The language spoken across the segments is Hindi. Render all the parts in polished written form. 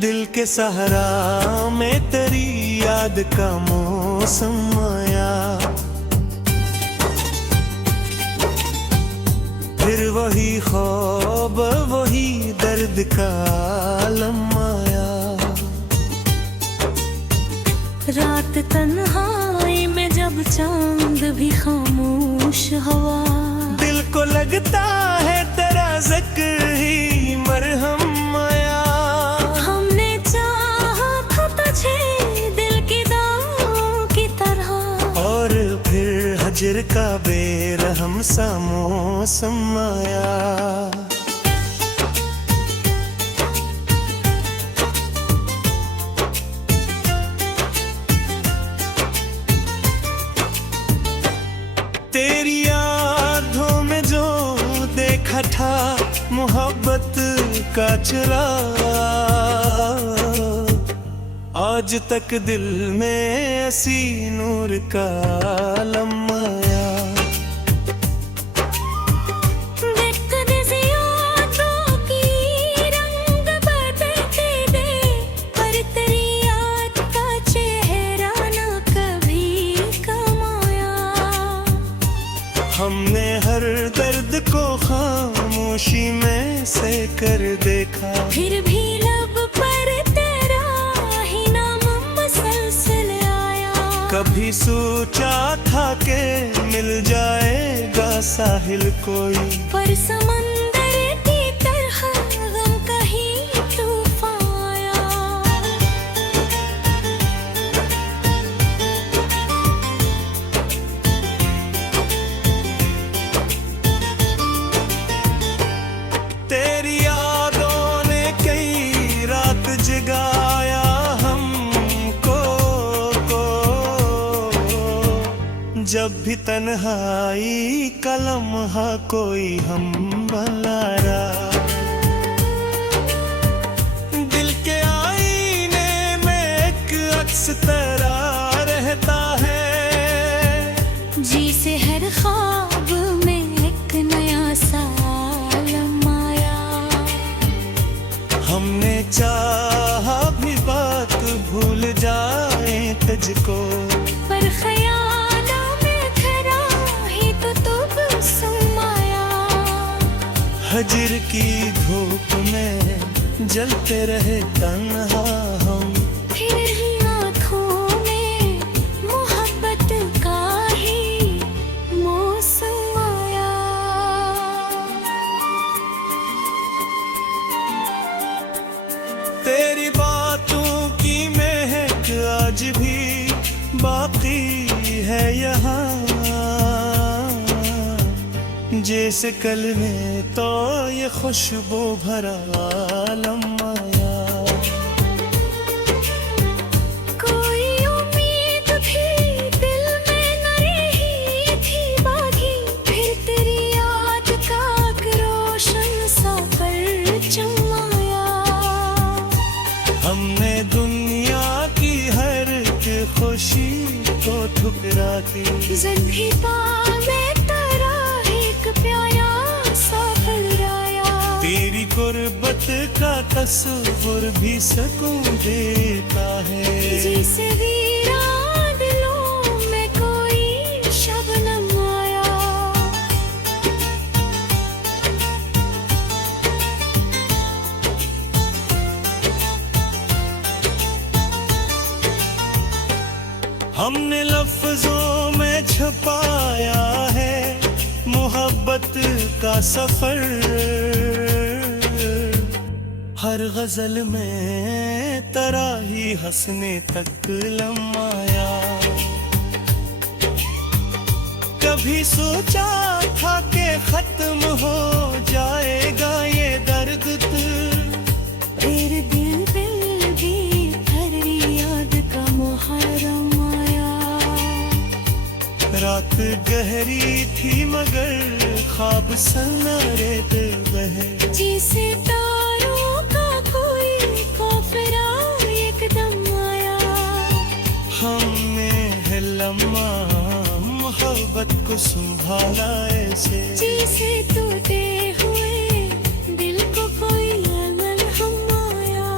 दिल के सहारा में तेरी याद का मौसम आया, फिर वही ख्वाब वही दर्द का आलम आया। रात तन्हाई में जब चांद भी खामोश हुआ, दिल को लगता है तेरा जिक्र ही मरहम आया। हमने चाहा था तुझे दिल की दाओं की तरह, और फिर हजर का बेरहम सा मौसम आया। तेरी यादों में जो देखा था मोहब्बत का चिराग, आज तक दिल में ऐसी नूर का आलम आया। हमने हर दर्द को खामोशी में से कर देखा, फिर भी लब पर तेरा ही नाम मसलसल आया। कभी सोचा था कि मिल जाएगा साहिल कोई, पर समंदर की तरह गम का ही तूफान आया। तेरी यादों ने कई रात जगाया हमको जब भी तन्हाई का लम्हा कोई हम बुलाया। दिल के आईने में एक अक्स तेरा रहता है, जी से हर ख्वाब में एक नया सा हमने चाहा भी बात भूल जाए तुझको, पर ख्यालों में खरा ही तो तू समाया। हजर की धूप में जलते रहे तन्हा हम, फिर ही आँखों में मोहब्बत का ही मौसम आया। तेरी बातों की महक आज भी बाकी है यहाँ, जैसे कल में तो ये खुशबू भरा आलम आया। कोई उम्मीद भी दिल में न रही थी बाकी, फिर तेरी याद का रोशन सा परचम आया। हमने दुनिया की हर खुशी को ठुकरा दी, ज़िंदगी में तेरा एक प्यारा सा फलराया। तेरी गुर्बत का तस्वुर भी सुकून देता है, जिसे वीरान दिलों में कोई शबनम आया। हमने लफ्जों में छुपाया है मोहब्बत का सफर, हर गजल में तेरा ही हंसने तक लम्हाया। कभी सोचा था कि खत्म हो जाएगा ये दर्द, तेरे दिल भी तेरी याद का मुहर्रम आया। रात गहरी थी मगर ख्वाब सन्नारेत बहे, जिसे तारों का कोई काफिला एकदम आया। हमने है लम्हा मोहब्बत को संभाला ऐसे, जिसे टूटे हुए दिल को कोई अमल हम आया।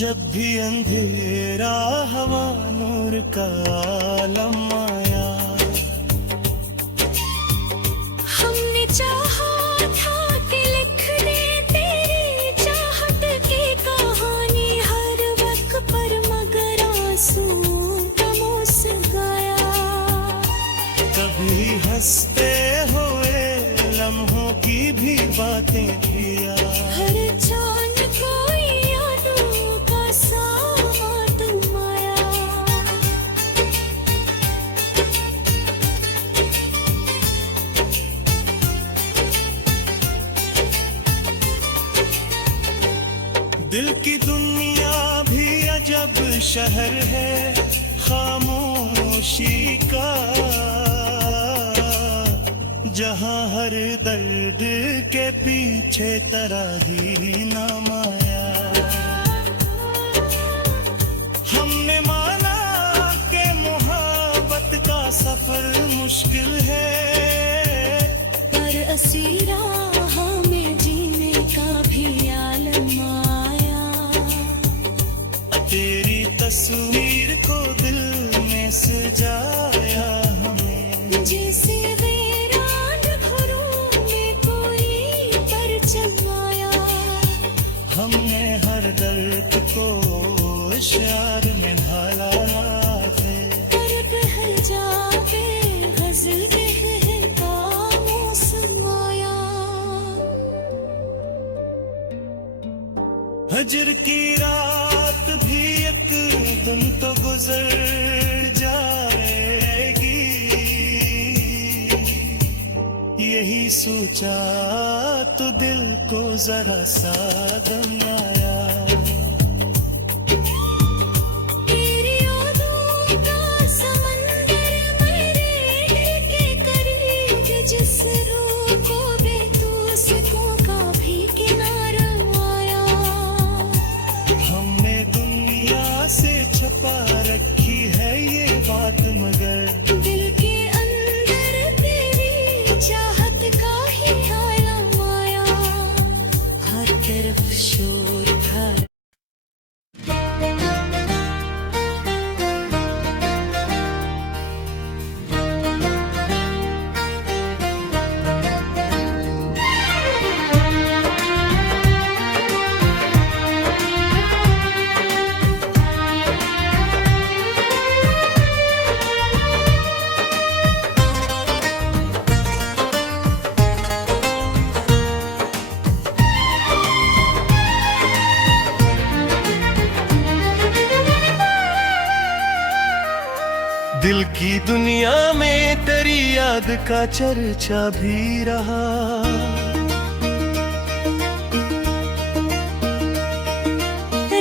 जब भी अंधेरा हवा नूर का आलम आया, हमने चाहा था कि लिख दे तेरी चाहत की कहानी हर वक्त पर, मगर आंसुओं का मौसम गाया। कभी हंसते हुए लम्हों की भी बातें किया, हर चांद कोई यादों का साथ माया। दिल की दुनिया भी अजब शहर है खामोशी का, जहाँ हर दर्द के पीछे तराही ना माया। हमने माना कि मोहब्बत का सफर मुश्किल है, पर असीरा हमें जीने का भी आलम आया। तेरी तस्वीर को दिल में सजाया हमें, जैसे वीरान घरों में कोई परचम आया। हमने हर दर्द को इशार में ढाला है, पर कह जावे गजल कहता मौसम आया। हजर की रात भी एक दिन तो गुजर जाएगी, यही सोचा तो दिल को जरा सा दम आया। तेरी यादों का समंदर मेरे दिल के करीब, जिस रूह को बेतुसकों का भी किनारा आया। हमने दुनिया से छपा रखी है ये बात, मगर दिल के अंदर तेरी चाहत का ही आलम आया। हर तरफ शोर था। दिल की दुनिया में तेरी याद का चर्चा भी रहा,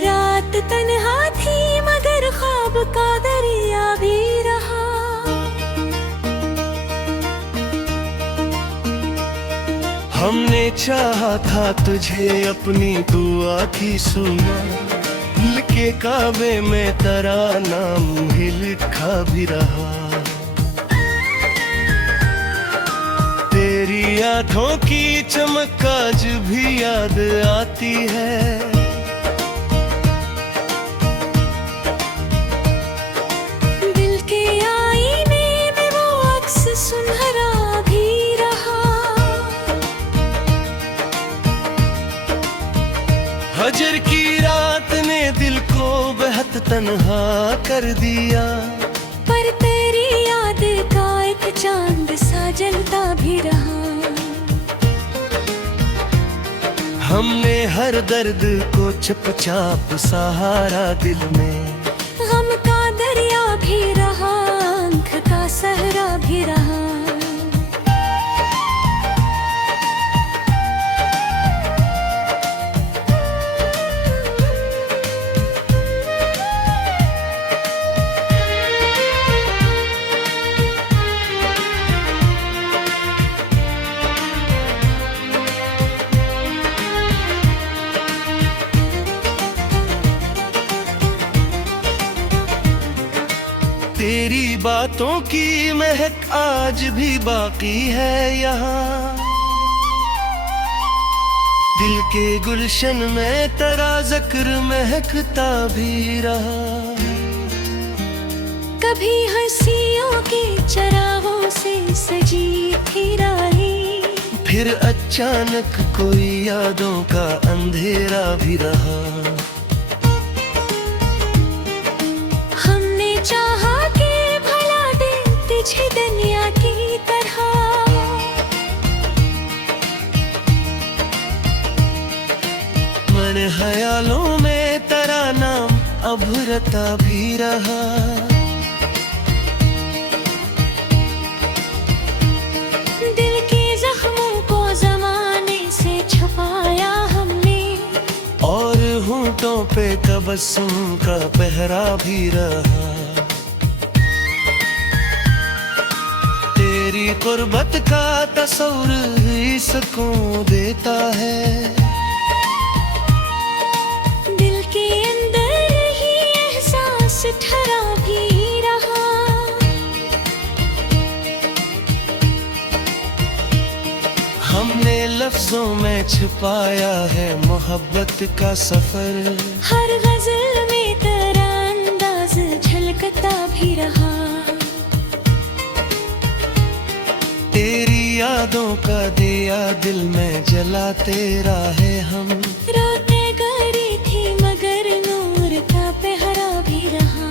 रात तन्हा थी मगर ख्वाब का दरिया भी रहा। हमने चाहा था तुझे अपनी दुआ की सुना, दिल के काबे में तेरा नाम ही लिखा भी रहा। तेरी आँखों की चमक आज भी याद आती है, दिल के आईने में वो अक्स सुनहरा भी रहा। हजर की रात ने दिल को बेहद तन्हा कर दिया, पर तेरी याद का एक चांद सा जलता भी रहा। हमने हर दर्द को चुपचाप सहारा दिल में, गम का दरिया भी रहा, आँख का सहरा भी रहा। तेरी बातों की महक आज भी बाकी है यहाँ, दिल के गुलशन में तेरा जिक्र महकता भी रहा। कभी हंसियों के चरागों से सजी थी राहें, फिर अचानक कोई यादों का अंधेरा भी रहा। हमने चाहा कि भला दे तुझे दुनिया की तरह, मन ख्यालों में तेरा नाम अब रता भी रहा। दिल के जख्मों को जमाने से छुपाया हमने, और होंठों पे तबस्सुम का पहरा भी रहा। तेरी कुर्बत का तस्वुर ही सुकून देता है। दिल के अंदर ही एहसास ठहरा भी रहा। हमने लफ्जों में छुपाया है मोहब्बत का सफर। हर गजल में तेरा अंदाज झलकता भी रहा। तेरी यादों का दिया दिल में जलाते रहे हम। रातें गहरी थी मगर नूर का पहरा भी रहा।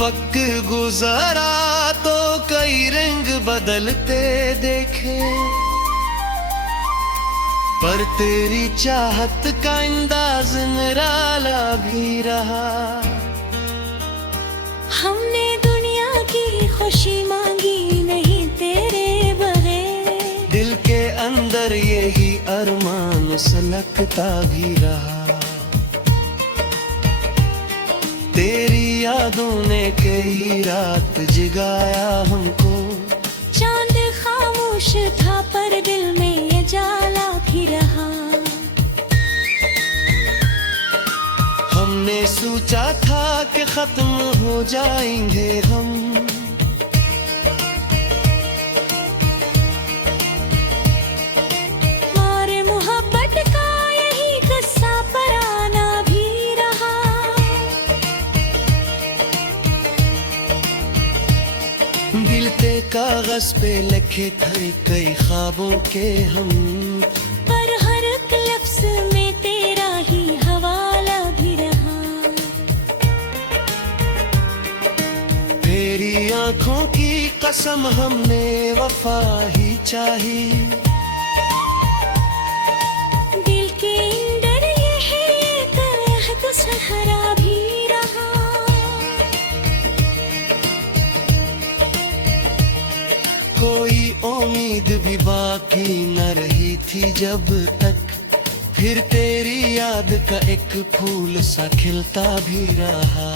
वक्त गुजारा तो कई रंग बदलते देखे, पर तेरी चाहत का अंदाज निराला भी रहा। हमने दुनिया की खुशी मांगी नहीं तेरे बगैर, दिल के अंदर यही अरमान सलकता भी रहा। तेरी यादों ने कई रात जगाया हमको। चांद खामोश था पर दिल में ये जाला भी रहा। हमने सोचा था कि खत्म हो जाएंगे हम, हमारे मोहब्बत का यही किस्सा पुराना भी रहा। दिल पे कागज पे लिखे थे कई ख्वाबों के हम, पर हर एक लफ्ज में तेरा ही हवाला भी रहा। तेरी आंखों की कसम हमने वफा ही चाही। दिल के अंदर ये है एक अहद सहारा भी रहा। कोई उम्मीद भी बाकी न रही थी जब तक, फिर तेरी याद का एक फूल सा खिलता भी रहा।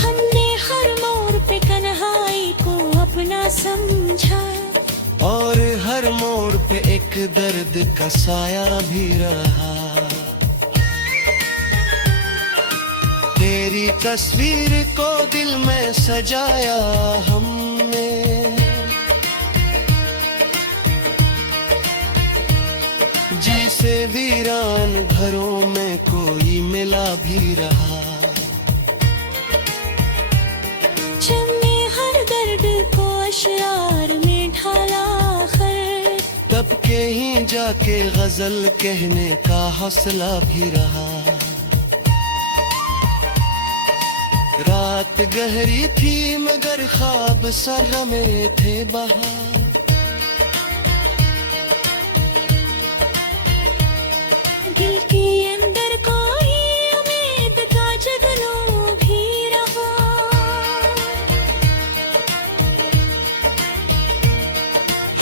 हमने हर मोड़ पे कन्हाई को अपना समझा, और हर मोड़ पे एक दर्द का साया भी रहा। तेरी तस्वीर को दिल में सजाया हमने, जिसे वीरान घरों में कोई मिला भी रहा। जमने हर दर्द को अशरार में ढाला खर, तब के ही जाके गजल कहने का हौसला भी रहा। रात गहरी थी मगर ख्वाब सर में थे बहार। दिल के अंदर कोई उम्मीद का जगनू भी रहा।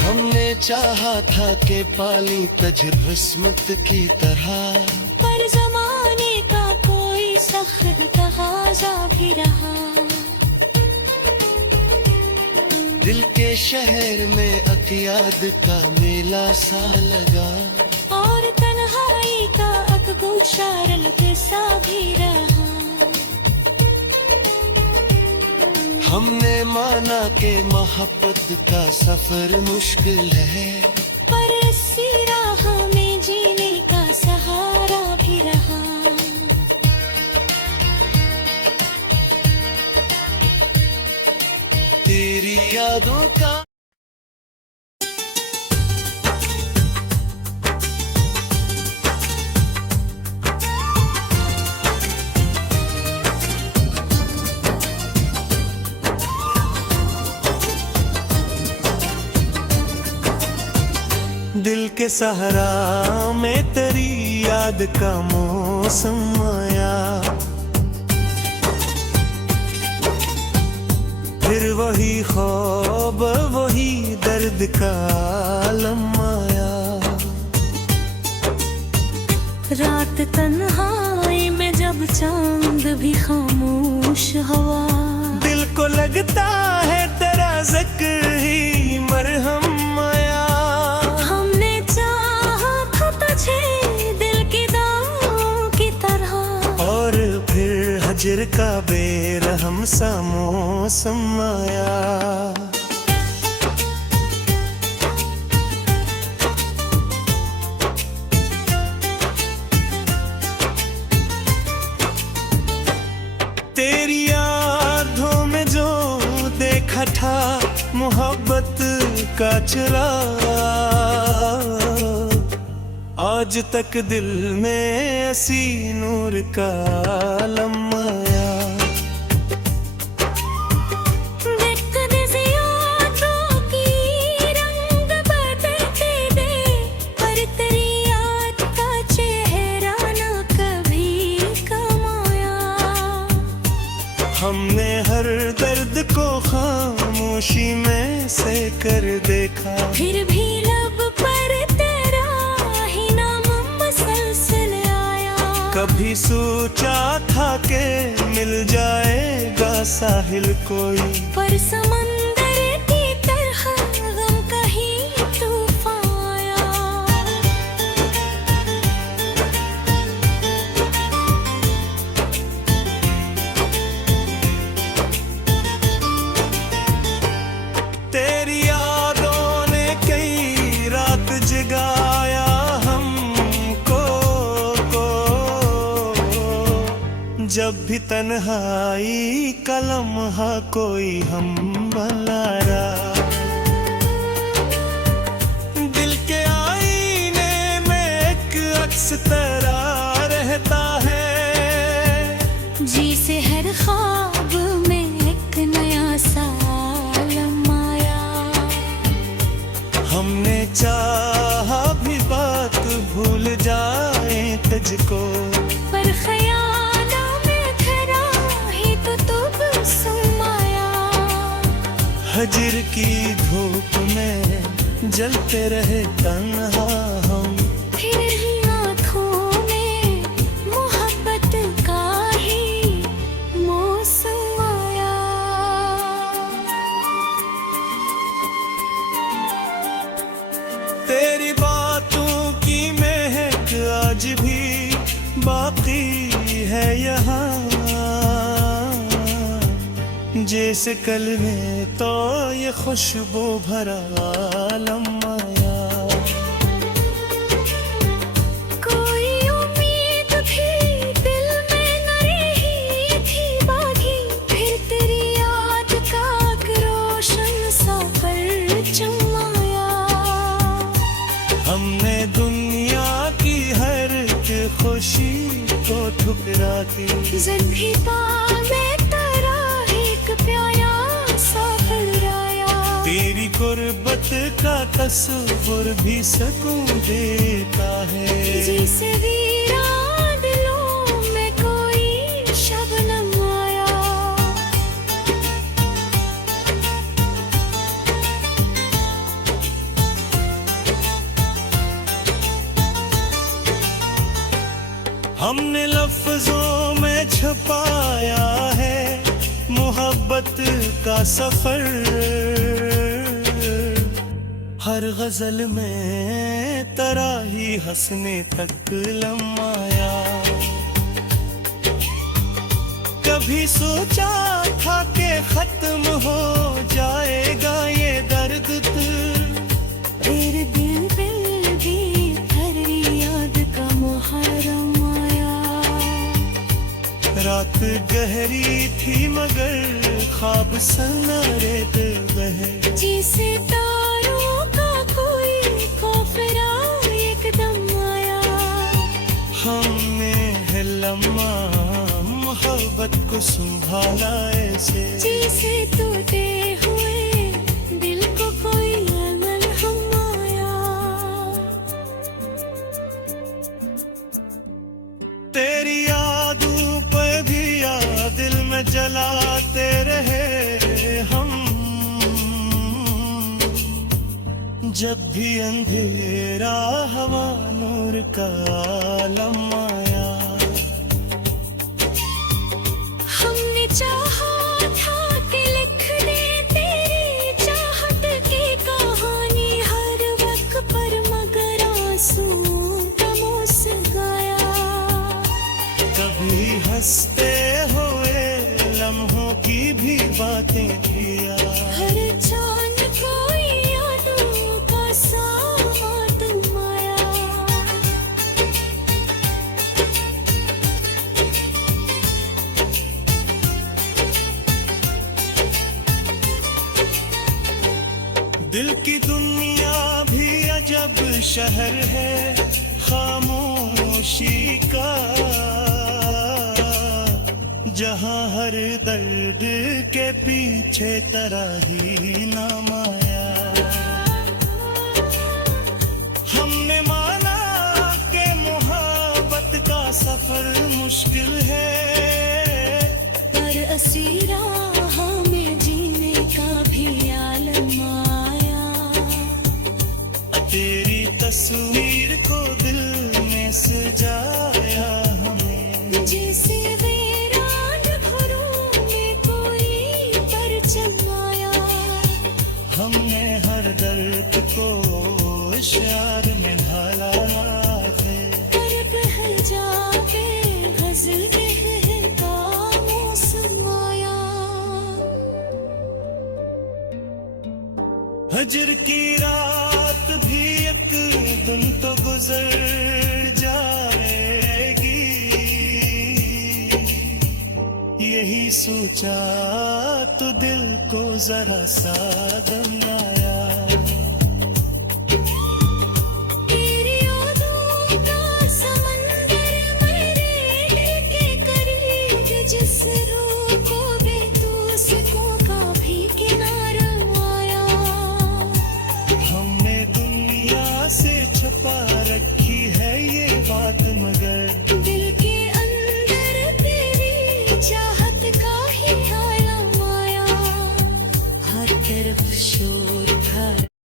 हमने चाहा था कि पाली तज किस्मत की तरह, पर जमाने का कोई सख्त तगाजा भी रहा। दिल के शहर में अकियाद का मेला सा लगा, और तन्हाई का अकगुशारल किस्सा भी रहा। हमने माना कि मोहब्बत का सफर मुश्किल है, पर इसी राह में जीने का सहारा भी रहा। तेरी यादों का दिल के सहारा में तेरी याद का मौसम आया, फिर वही ख्वाब वही दर्द का आलम आया। रात तन्हाई में जब चांद भी खामोश हुआ, दिल को लगता है तेरा जिक्र ही मरहम आया। हमने चाहा था तुझे दिल की दाओं की तरह, और फिर हजर का बेरहम सा मौसम आया। तेरी यादों में जो देखा था मोहब्बत का चिराग, आज तक दिल में ऐसी नूर का आलम आया। देखते ज़ियादों की रंग बदलते दे, पर तेरी याद का चेहरा न कभी कम आया। हमने हर दर्द को खामोशी में से कर देखा, फिर भी लब पर तेरा ही नाम मुसलसल आया। कभी सोचा था कि मिल जाएगा साहिल कोई, पर समंदर की तरह गम कहीं तूफान आया। तेरी यादों ने कई रात जगाया हमको जब भी तन्हाई का लम्हा कोई हम बुलाया। दिल के आईने में एक अक्स तेरा रहता है, जी से हर ख्वाब में एक नया सालम आया। हमने चाहा भी बात भूल जाए तुझको, पर ख्यालों में घरा ही तो तब समाया। हजर की धूप में जलते रहे तन्हा हम, फिर ही आँखों में मोहब्बत का ही मौसम आया। तेरी बातों की महक आज भी बाकी है यहाँ, जैसे कल में तो ये खुशबू भरा आलम आया। कोई उम्मीद भी दिल में न रही थी बाकी, फिर तेरी याद का एक रोशन सा परचम आया। हमने दुनिया की हर एक खुशी को ठुकरा के जिद भी में तेरा एक प्यारा सा फहराया। तेरी गुर्बत का तस्वुर भी सकून देता है, जैसे वीरान दिलों में कोई शबनम आया। हमने लफ्जों में छुपाया है मोहब्बत का सफर, गजल में तराही हंसने तक लम्हाया। कभी सोचा था कि खत्म हो जाएगा ये दर्द, तेरे दिल भी तेरी याद का मुहर्रम आया। रात गहरी थी मगर ख्वाब सना रेत बहे। जिसे तारों का कोई कोफरा एकदम आया। हमने है लम्हा मोहब्बत को संभाला ऐसे, जिसे टूटे हुए दिल को कोई मलहम आया। तेरी यादों पे भी याद दिल में जलाते रहे हम। जब भी अंधेरा हवा नूर का आलम आया। हमने चाहा था कि लिख दे तेरी चाहत की कहानी हर वक्त पर, मगर आंसुओं का मौसम गाया। कभी हंसते हुए लम्हों की भी बातें किया। हर चांद कोई यादों का साथ माया। दिल की दुनिया भी अजब शहर है खामोशी का, जहाँ हर दर्द के पीछे तराही नाम आया। हमने माना कि मोहब्बत का सफर मुश्किल है, पर असीरा हमें जीने का भी आलम आया। तेरी तस्वीर को दिल में सजाया हमें। जैसे वीरान घरों में कोई परचम आया। हमने हर दर्द को इशार में ढाला है। कर कह जाके गजल कहता मौसम आया। हजर की रात भी एक दिन तो गुजर जाएगी, यही सोचा तो दिल को जरा सा दम